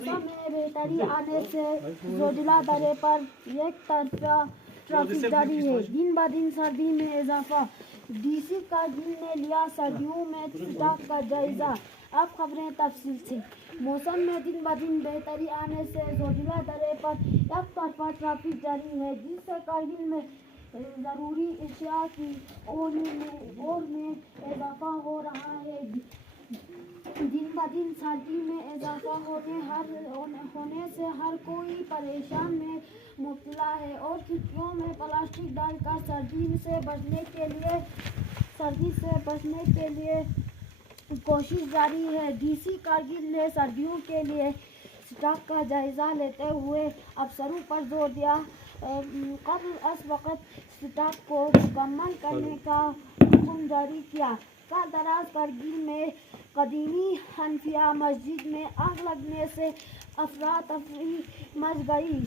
मौसम में बेहतरी आने से जोजिला दर्रे पर एक तरफा ट्रैफिक जारी है। दिन ब दिन सर्दी में इजाफा, डीसी कारगिल ने लिया सर्दियों में स्टॉक का जायजा। अब खबरें तफसील से। मौसम में दिन ब दिन बेहतरी आने से जोजिला दर्रे पर एक तरफा ट्रैफिक जारी है, जिससे कारगिल में ज़रूरी अशिया की और में इजाफा हो रहा है। दिन ब दिन सर्दी में इजाफा होने से हर कोई परेशान में मुब्तला है और खिड़कियों में प्लास्टिक डालकर सर्दी से बचने के लिए कोशिश जारी है। डीसी कारगिल ने सर्दियों के लिए स्टॉक का जायजा लेते हुए अफसरों पर जोर दिया। कबल अज वक्त स्टॉक को मुकम्मल करने का हुक्म जारी किया। दराज कारगिल में कदीमी हनफिया मस्जिद में आग लगने से अफरा तफरी मच गई।